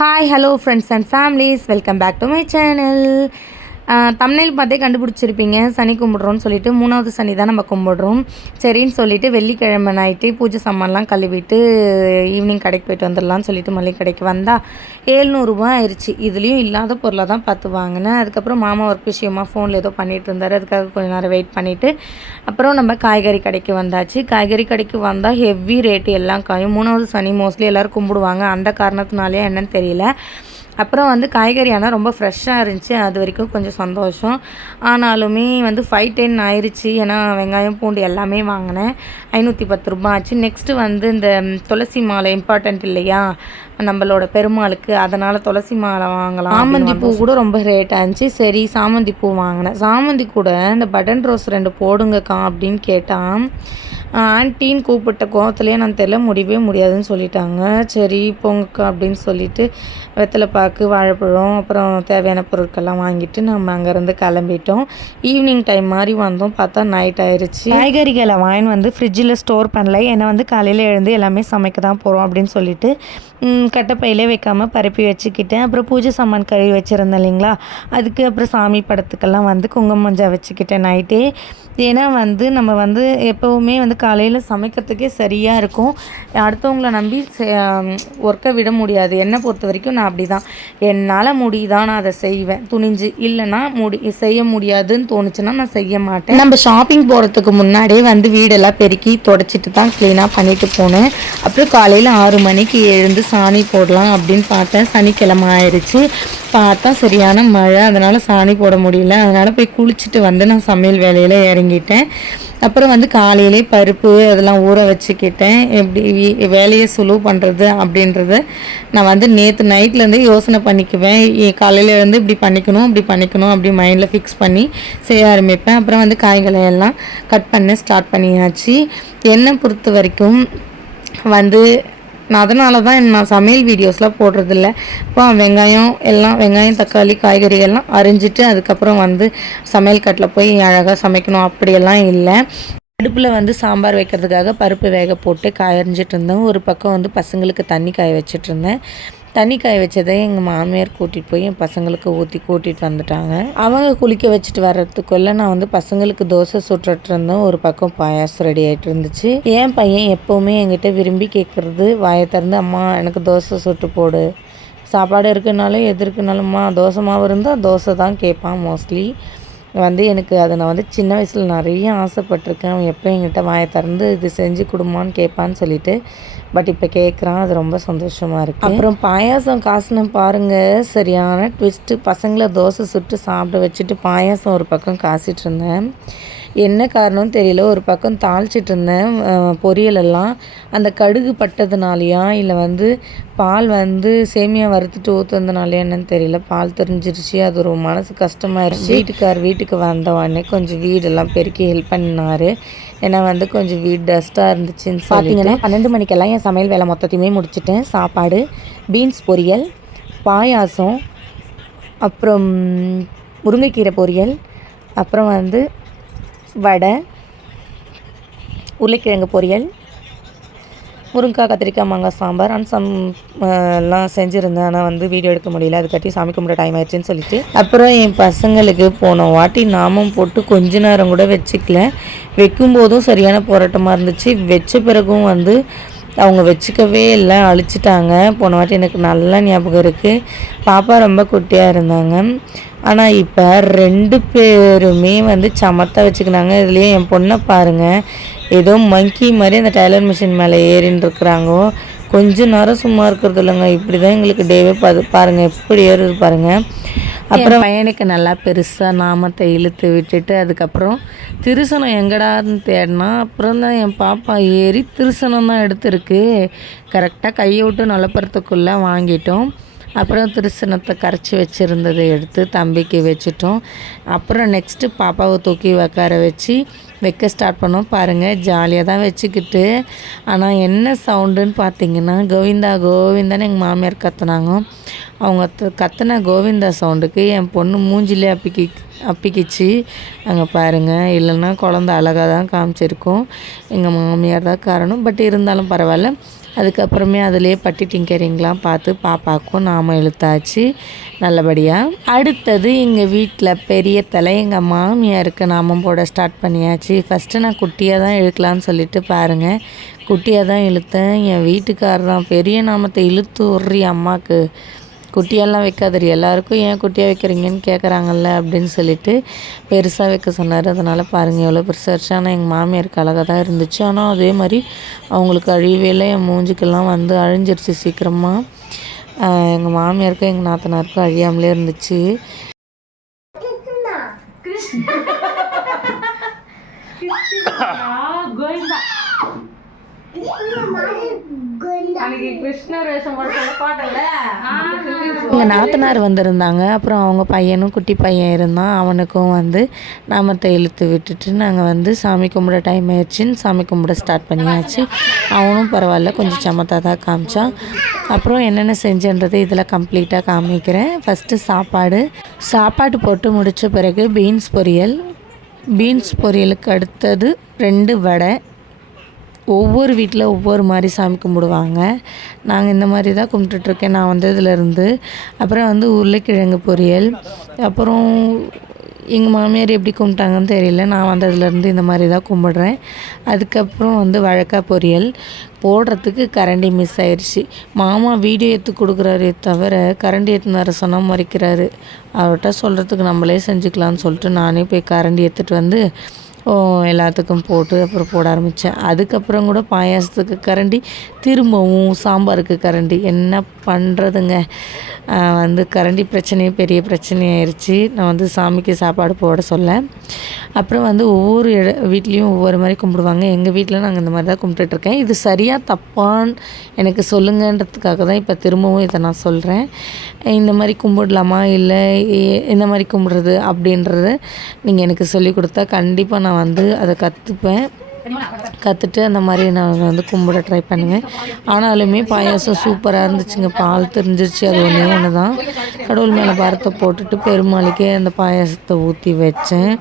Hi, hello friends and families. Welcome back to my channel. Thumbnail பார்த்தே கண்டுபிடிச்சிருப்பீங்க. சனி கும்பிட்றோன்னு சொல்லிட்டு 3வது சனி தான் நம்ம கும்பிட்றோம். சரின்னு சொல்லிட்டு வெள்ளிக்கிழமை நைட்டு பூஜை சாமான்லாம் கழுவிட்டு ஈவினிங் கடைக்கு போய்ட்டு வந்துடலான்னு சொல்லிட்டு மளிகை கடைக்கு வந்தால் 700 ரூபா ஆயிடுச்சு. இதுலேயும் இல்லாத பொருளை தான் பார்த்து வாங்கினேன். அதுக்கப்புறம் மாமா ஒர்க் விஷயமாக ஃபோனில் ஏதோ பண்ணிகிட்டு இருந்தார். அதுக்காக கொஞ்சம் நேரம் வெயிட் பண்ணிவிட்டு அப்புறம் நம்ம காய்கறி கடைக்கு வந்தாச்சு. காய்கறி கடைக்கு வந்தால் ஹெவி ரேட்டு எல்லாம் காயும். 3வது சனி மோஸ்ட்லி எல்லோரும் கும்பிடுவாங்க. அந்த காரணத்தினாலே என்னன்னு தெரியல. அப்புறம் காய்கறி ஆனால் ரொம்ப ஃப்ரெஷ்ஷாக இருந்துச்சு. அது வரைக்கும் கொஞ்சம் சந்தோஷம். ஆனாலுமே 510 ஆயிடுச்சு. ஏன்னா வெங்காயம் பூண்டு எல்லாமே வாங்கினேன். 510 ரூபா ஆச்சு. நெக்ஸ்ட்டு இந்த துளசி மாலை இம்பார்ட்டண்ட் இல்லையா நம்மளோட பெருமாளுக்கு, அதனால் துளசி மாலை வாங்கலாம். சாமந்தி பூ கூட ரொம்ப ரேட்டாக இருந்துச்சு. சரி சாமந்தி பூ வாங்கினேன். சாமந்தி கூட இந்த பட்டன் ரோஸ் 2 போடுங்கக்கா அப்படின்னு கேட்டால் ஆன்ட்டின்னு கூப்பிட்ட கோவத்துலேயே நான் தெரியல முடியவே முடியாதுன்னு சொல்லிட்டாங்க. சரி போங்கக்கா அப்படின்னு சொல்லிட்டு வெத்தலைப்பாக்கு, வாழைப்பழம், அப்புறம் தேவையான பொருட்கள்லாம் வாங்கிட்டு நம்ம அங்கேருந்து கிளம்பிட்டோம். ஈவினிங் டைம் மாதிரி வந்தோம். பார்த்தா நைட் ஆயிடுச்சு. காய்கறிகளை வாங்கி ஃப்ரிட்ஜில் ஸ்டோர் பண்ணல. ஏன்னா காலையில் எழுந்து எல்லாமே சமைக்க தான் போகிறோம் அப்படின்னு சொல்லிட்டு கட்டைப்பையிலே வைக்காமல் பரப்பி வச்சுக்கிட்டேன். அப்புறம் பூஜை சாமான் கழுவி வச்சுருந்தேன் இல்லைங்களா, அதுக்கு அப்புறம் சாமி படத்துக்கெல்லாம் குங்குமம் மஞ்சள் வச்சுக்கிட்டேன் நைட்டே. ஏன்னா நம்ம எப்போவுமே காலையில் சமைக்கிறதுக்கே சரியாக இருக்கும். அடுத்தவங்கள நம்பி ஒர்க்கை விட முடியாது. என்னை பொறுத்த வரைக்கும் நான் அப்படி தான். என்னால் முடியுதான் நான் அதை செய்வேன் துணிஞ்சு. இல்லைன்னா செய்ய முடியாதுன்னு தோணுச்சுன்னா நான் செய்ய மாட்டேன். நம்ம ஷாப்பிங் போகிறதுக்கு முன்னாடியே வீடெல்லாம் பெருக்கி தொடச்சிட்டு தான் க்ளீனாக பண்ணிட்டு போனேன். அப்புறம் காலையில் 6 மணிக்கு எழுந்து சாணி போடலாம் அப்படின்னு பார்த்தேன். சனிக்கிழமை ஆயிடுச்சு. பார்த்தா சரியான மழை, அதனால் சாணி போட முடியல. அதனால் போய் குளிச்சுட்டு நான் சமையல் வேலையில் இறங்கிட்டேன். அப்புறம் காலையிலே பருப்பு அதெல்லாம் ஊற வச்சுக்கிட்டேன். எப்படி வேலையை சுலுவு பண்ணுறது அப்படின்றத நான் நேற்று நைட்லேருந்தே யோசனை பண்ணிக்குவேன். காலையிலேருந்து இப்படி பண்ணிக்கணும் அப்படி மைண்டில் ஃபிக்ஸ் பண்ணி செய்ய ஆரம்பிப்பேன். அப்புறம் காய்களை எல்லாம் கட் பண்ண ஸ்டார்ட் பண்ணியாச்சு. என்னை பொறுத்த வரைக்கும் நான் அதனால தான் நான் சமையல் வீடியோஸ்லாம் போடுறதில்ல. இப்போ வெங்காயம், தக்காளி, காய்கறிகள்லாம் அரிஞ்சிட்டு அதுக்கப்புறம் சமையல் கட்டில் போய் அழகாக சமைக்கணும் அப்படியெல்லாம் இல்லை. அடுப்பில் சாம்பார் வைக்கிறதுக்காக பருப்பு வேக போட்டு காயரிஞ்சிட்டு இருந்தேன். ஒரு பக்கம் பசங்களுக்கு தண்ணி காய வச்சிட்டு இருந்தேன். தண்ணி காய வச்சதை எங்கள் மாமியார் கூட்டிகிட்டு போய் என் பசங்களுக்கு ஊற்றி கூட்டிகிட்டு வந்துட்டாங்க. அவங்க குளிக்க வச்சுட்டு வர்றதுக்குள்ளே நான் பசங்களுக்கு தோசை சுட்டுட்டு இருந்தேன். ஒரு பக்கம் பாயாசம் ரெடி ஆகிட்டு இருந்துச்சு. என் பையன் எப்போவுமே என்கிட்ட விரும்பி கேட்குறது, வாயை திறந்து அம்மா எனக்கு தோசை சுட்டு போடு, சாப்பாடு இருக்குனாலும் எது இருக்குனாலும்மா தோசை மாவு இருந்தால் தோசை தான் கேட்பான் மோஸ்ட்லி. எனக்கு அதை நான் சின்ன வயசில் நிறைய ஆசைப்பட்டிருக்கேன். அவன் எப்போ என்கிட்ட வாயை திறந்து இது செஞ்சு கொடுமான்னு கேட்பான்னு சொல்லிட்டு. பட் இப்போ கேட்குறான். அது ரொம்ப சந்தோஷமாக இருக்குது. அப்புறம் பாயாசம் காசுன்னு பாருங்கள், சரியான ட்விஸ்ட்டு. பசங்களை தோசை சுட்டு சாப்பிட வச்சுட்டு பாயாசம் ஒரு பக்கம் காசிட்டு இருந்தேன். என்ன காரணம்னு தெரியல. ஒரு பக்கம் தாளிச்சிட்டு இருந்தேன் பொரியலெல்லாம். அந்த கடுகு பட்டதுனாலையா இல்லை பால் சேமியா வறுத்துட்டு ஊற்றுறதுனாலையா என்னன்னு தெரியல, பால் தெரிஞ்சிருச்சு. அது ஒரு மனசு கஷ்டமாயிருச்சு. வீட்டுக்கு வந்த உடனே கொஞ்சம் வீடெல்லாம் பெருக்கி ஹெல்ப் பண்ணினார். ஏன்னா கொஞ்சம் வீடு டஸ்ட்டாக இருந்துச்சுன்னு பார்த்தீங்கன்னா 12 மணிக்கெல்லாம் என் சமையல் வேலை மொத்தத்தையுமே முடிச்சுட்டேன். சாப்பாடு, பீன்ஸ் பொரியல், பாயாசம், அப்புறம் முருங்கைக்கீரை பொரியல், அப்புறம் வடை, உருளைக்கிழங்கு பொரியல், முருங்கைக்காய், கத்திரிக்காய், மாங்காய் சாம்பார் எல்லாம் செஞ்சுருந்தேன். ஆனால் வீடியோ எடுக்க முடியல. அதுக்காட்டி சாமி கும்பிட டைம் ஆயிடுச்சுன்னு சொல்லிட்டு அப்புறம் என் பசங்களுக்கு போன வாட்டி நாமம் போட்டு கொஞ்ச நேரம் கூட வச்சுக்கல. வைக்கும்போதும் சரியான போராட்டமாக இருந்துச்சு. வச்ச பிறகும் அவங்க வச்சுக்கவே இல்லை, அழிச்சிட்டாங்க. போன வாட்டி எனக்கு நல்லா ஞாபகம் இருக்குது. பாப்பா ரொம்ப குட்டியாக இருந்தாங்க. ஆனால் இப்போ 2 பேருமே சமத்தாக வச்சுக்கினாங்க. இதுலேயே என் பொண்ணை பாருங்கள், ஏதோ மங்கி மாதிரி அந்த டைலர் மிஷின் மேலே ஏறின்னு இருக்கிறாங்கோ. கொஞ்சம் நேரம் சும்மா இருக்கிறது இல்லைங்க. இப்படி தான் எங்களுக்கு டேவே பாருங்கள் எப்படி ஏறுது பாருங்கள். அப்புறம் பையனுக்கு நல்லா பெருசாக நாமத்தை இழுத்து விட்டுட்டு அதுக்கப்புறம் திருசனம் எங்கடான்னு தேடினா அப்புறம் தான் என் பாப்பா ஏறி திருசனம் தான் எடுத்துருக்கு. கரெக்டாக கையை விட்டு நலப்புறத்துக்குள்ளே வாங்கிட்டோம். அப்புறம் திருசனத்தை கரைச்சி வச்சுருந்ததை எடுத்து தம்பிக்கு வச்சுட்டோம். அப்புறம் நெக்ஸ்ட்டு பாப்பாவை தூக்கி உட்கார வச்சு வைக்க ஸ்டார்ட் பண்ணோம். பாருங்கள் ஜாலியாக தான் வச்சுக்கிட்டு. ஆனால் என்ன சவுண்டுன்னு பார்த்தீங்கன்னா கோவிந்தா கோவிந்தான்னு எங்கள் மாமியார் கத்துனாங்க. அவங்க கத்துன கோவிந்தா சவுண்டுக்கு என் பொண்ணு மூஞ்சிலே அப்பிக்கிச்சு. அங்கே பாருங்கள், இல்லைன்னா குழந்த அழகாக தான் காமிச்சிருக்கோம். எங்கள் மாமியார் தான் காரணம். பட் இருந்தாலும் பரவாயில்ல. அதுக்கப்புறமே அதிலே பட்டி டிங்கரிங்லாம் பார்த்து பாப்பாவுக்கும் நாமம் இழுத்தாச்சு நல்லபடியாக. அடுத்தது எங்கள் வீட்டில் பெரிய தலை எங்கள் மாமியாருக்கு நாமம் போட ஸ்டார்ட் பண்ணியாச்சு. ஃபஸ்ட்டு நான் குட்டியாக தான் இழுக்கலான்னு சொல்லிட்டு பாருங்கள், குட்டியாக தான் இழுத்தேன். என் வீட்டுக்காரர் தான் பெரிய நாமத்தை இழுத்து விட்றி அம்மாவுக்கு, குட்டியெல்லாம் வைக்காதரி, எல்லாருக்கும் ஏன் குட்டியாக வைக்கிறீங்கன்னு கேட்குறாங்கல்ல அப்படின்னு சொல்லிட்டு பெருசாக வைக்க சொன்னார். அதனால் பாருங்கள் எவ்வளோ பெருசாக இருந்துச்சு. ஆனால் எங்கள் மாமியாருக்கு அழகாக தான் இருந்துச்சு. ஆனால் அதே மாதிரி அவங்களுக்கு அழிவேல என் மூஞ்சிக்கெல்லாம் வந்து அழிஞ்சிருச்சு சீக்கிரமாக. எங்கள் மாமியாருக்கும் எங்கள் நாத்தனாருக்கும் அழியாமலே இருந்துச்சு. எங்கள் நாத்தனார் வந்திருந்தாங்க. அப்புறம் அவங்க பையனும் குட்டி பையன் இருந்தான், அவனுக்கும் வந்து நாமத்தை இழுத்து விட்டுட்டு நாங்கள் வந்து சாமி கும்பிட டைம் ஆயிடுச்சின்னு சாமி கும்பிட ஸ்டார்ட் பண்ணியாச்சு. அவனும் பரவாயில்ல, கொஞ்சம் சமத்தாக தான் காமிச்சான். அப்புறம் என்னென்ன செஞ்சேன்றதை இதில் கம்ப்ளீட்டாக காமிக்கிறேன். ஃபஸ்ட்டு சாப்பாடு போட்டு முடித்த பிறகு பீன்ஸ் பொரியலுக்கு அடுத்தது 2 வடை. ஒவ்வொரு வீட்டில் ஒவ்வொரு மாதிரி சாமி கும்பிடுவாங்க. நாங்கள் இந்த மாதிரி தான் கும்பிட்டுட்ருக்கேன் நான் வந்ததுலேருந்து. அப்புறம் வந்து உருளைக்கிழங்கு பொரியல். அப்புறம் எங்கள் மாமியார் எப்படி கும்பிட்டாங்கன்னு தெரியல, நான் வந்ததுலேருந்து இந்த மாதிரி தான் கும்பிட்றேன். அதுக்கப்புறம் வந்து வாழைக்காய் பொரியல் போடுறதுக்கு கரண்டி மிஸ் ஆயிடுச்சு. மாமா வீடியோ எடுத்து கொடுக்குறாரே தவிர கரண்டி எடுத்துன்னு வர சொன்னால் மறைக்கிறாரு. அவர்கிட்ட சொல்கிறதுக்கு நம்மளே செஞ்சுக்கலான்னு சொல்லிட்டு நானே போய் கரண்டி எடுத்துகிட்டு வந்து எல்லாத்துக்கும் போட்டு அப்புறம் போட ஆரம்பித்தேன். அதுக்கப்புறம் கூட பாயாசத்துக்கு கரண்டி, திரும்பவும் சாம்பாருக்கு கரண்டி. என்ன பண்ணுறதுங்க, வந்து கரண்டி பிரச்சனையே பெரிய பிரச்சனையாயிருச்சு. நான் வந்து சாமிக்கு சாப்பாடு போட சொல்ல. அப்புறம் வந்து ஒவ்வொரு வீட்லேயும் ஒவ்வொரு மாதிரி கும்பிடுவாங்க. எங்கள் வீட்டில் நாங்கள் இந்த மாதிரி தான் கும்பிட்டுட்ருக்கேன். இது சரியாக தப்பான்னு எனக்கு சொல்லுங்கன்றதுக்காக தான் இப்போ திரும்பவும் இதை நான் சொல்கிறேன். இந்த மாதிரி கும்பிடலாமா இல்லை இந்த மாதிரி கும்பிட்றது அப்படின்றது நீங்கள் எனக்கு சொல்லிக் கொடுத்தா கண்டிப்பாக நான் வந்து அதை கற்றுட்டு அந்த மாதிரி நான் வந்து கும்பிட ட்ரை பண்ணுவேன். ஆனாலுமே பாயாசம் சூப்பராக இருந்துச்சுங்க. பால் தெரிஞ்சிருச்சு, அது ஒன்று தான். கடவுள் மேலே பாரத்தை போட்டுட்டு பெருமாளுக்கே அந்த பாயாசத்தை ஊற்றி வச்சேன்.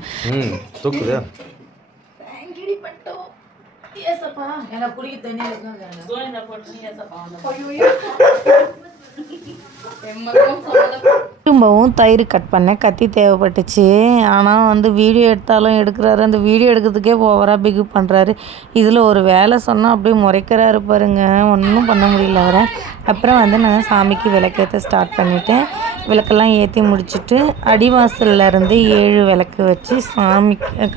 திரும்பவும் தயிர் கட் பண்ண கத்தி தேவைப்பட்டுச்சு. ஆனால் வந்து வீடியோ எடுத்தாலும் எடுக்கிறாரு, அந்த வீடியோ எடுக்கிறதுக்கே ஓவராக பிகு பண்ணுறாரு. இதில் ஒரு வேலை சொன்னால் அப்படியே முறைக்கிறாரு பாருங்க, ஒன்றும் பண்ண முடியல அவரை. அப்புறம் வந்து நான் சாமிக்கு விளக்கேற்ற ஸ்டார்ட் பண்ணிவிட்டேன். விளக்கெல்லாம் ஏற்றி முடிச்சுட்டு அடிவாசல்லேருந்து 7 விளக்கு வச்சு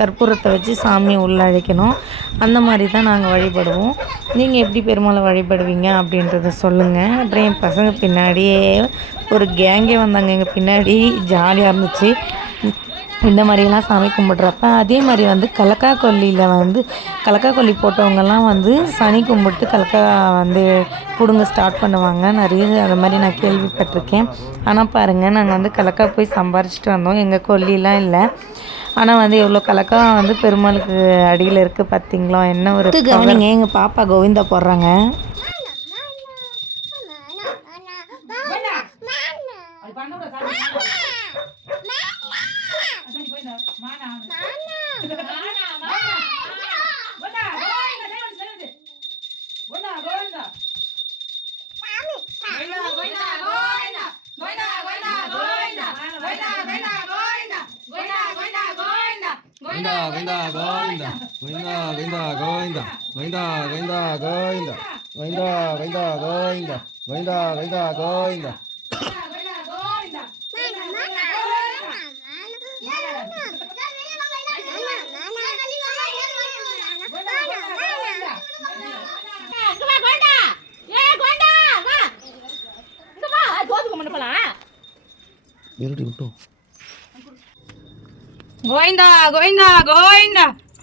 கற்பூரத்தை வச்சு சாமியை உள்ள அழைக்கணும். அந்த மாதிரி தான் நாங்கள் வழிபடுவோம். நீங்கள் எப்படி பெருமாளை வழிபடுவீங்க அப்படின்றத சொல்லுங்கள். அப்புறம் என் பசங்க பின்னாடியே ஒரு கேங்கே வந்தாங்க எங்கள் பின்னாடி, ஜாலியாக இருந்துச்சு இந்த மாதிரிலாம் சாமி கும்பிட்றப்ப. அதே மாதிரி வந்து கலக்கா கொல்லி போட்டவங்கெல்லாம் வந்து சனி கும்பிட்டு கலக்கா வந்து பிடுங்க ஸ்டார்ட் பண்ணுவாங்க. நிறைய அது மாதிரி நான் கேள்விப்பட்டிருக்கேன். ஆனால் பாருங்கள், நாங்கள் வந்து கலக்கா போய் சம்பாரிச்சிட்டு வந்தோம். எங்கள் கொல்லிலாம் இல்லை. ஆனால் வந்து எவ்வளோ கலக்கா வந்து பெருமாளுக்கு அடியில் இருக்குது பார்த்தீங்களா. என்ன ஒரு கவனிங்க, எங்கள் பாப்பா கோவிந்தா போடுறாங்க. கோவிந்தா கோவிந்தா கோவிந்தா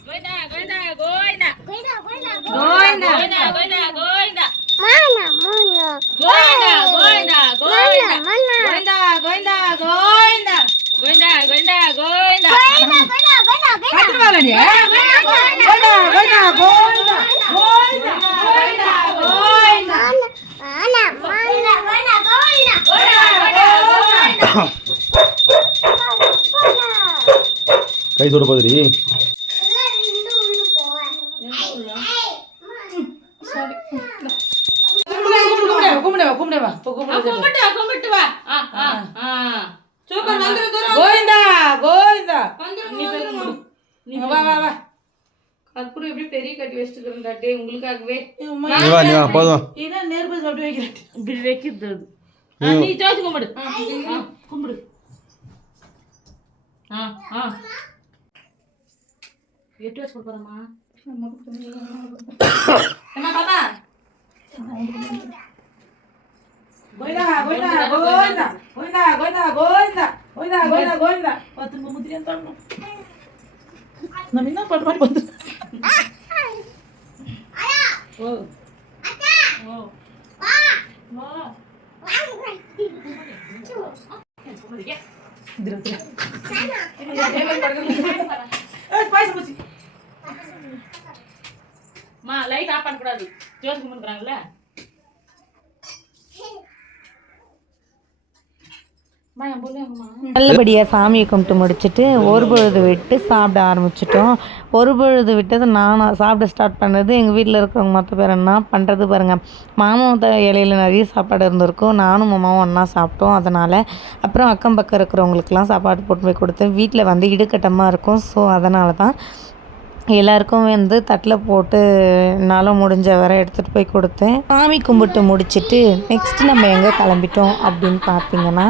கோவிந்தா கோவிந்தா கோவிந்தா கோவிந்தா கோவிந்தா கோவிந்தா கோவிந்தா மானா மானா கோவிந்தா கோவிந்தா கோவிந்தா கோவிந்தா கோவிந்தா கோவிந்தா கோவிந்தா கோவிந்தா கோவிந்தா கட்டுவாளடி கோவிந்தா கோவிந்தா கோவிந்தா கோவிந்தா கோவிந்தா கோவிந்தா மானா மானா கோவிந்தா கோவிந்தா கை சுட போதுடி. சூப்பர் வந்துரு தூரம் கோவிந்தா கோவிந்தா நீ போய் கும்பிடு. வா வா வா கற்பூரம் எப்படி பெரிய கட்டி வச்சுட்டு இருந்தாட்டே உங்களுக்காகவே நீ வா போதும் என்ன நேர்பதி சாப்பிட்டு வைக்கிறேன் இப்படி வைக்கிறது அது. நீ ஜோதி கும்பிடு கும்பிடு எட்டு வச்சு கொடுக்குறமா என்ன பாப்பா கோவிந்தா கோவிந்தா கோவிந்தா கோவிந்தா கோவிந்தா கோவிந்தா கோவிந்தா கோவிந்தா கோவிந்தா பத்து முத்திரியா தரணும் நம்ம என்ன பாட்டு பாடி வந்து ஓ ஓ லைட் ஆஃப் பண்ணக்கூடாது ஜோதி கும்பிடுறாங்கல்ல நல்லபடியாக சாமியை கும்பிட்டு முடிச்சுட்டு ஒரு பொழுது விட்டு சாப்பிட ஆரம்பிச்சிட்டோம். ஒரு பொழுது விட்டது நானும் சாப்பிட ஸ்டார்ட் பண்ணது. எங்கள் வீட்டில் இருக்கிறவங்க மற்ற பேர் என்ன பண்ணுறது பாருங்கள், மாமாவும் இலையில் நிறைய சாப்பாடு இருந்திருக்கும். நானும் மாமாவும் ஒன்றா சாப்பிட்டோம். அதனால் அப்புறம் அக்கம் பக்கம் இருக்கிறவங்களுக்கெல்லாம் சாப்பாடு போட்டு போய் கொடுத்தேன். வீட்டில் வந்து இடுக்கட்டமாக இருக்கும். ஸோ அதனால தான் எல்லாருக்கும் வந்து தட்டில் போட்டு என்னால் முடிஞ்ச வரை எடுத்துகிட்டு போய் கொடுத்தேன். சாமி கும்பிட்டு முடிச்சுட்டு நெக்ஸ்ட்டு நம்ம எங்கே கிளம்பிட்டோம் அப்படின்னு பார்த்தீங்கன்னா,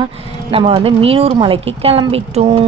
நம்ம வந்து மீனூர் மலைக்கு கிளம்பிட்டோம்.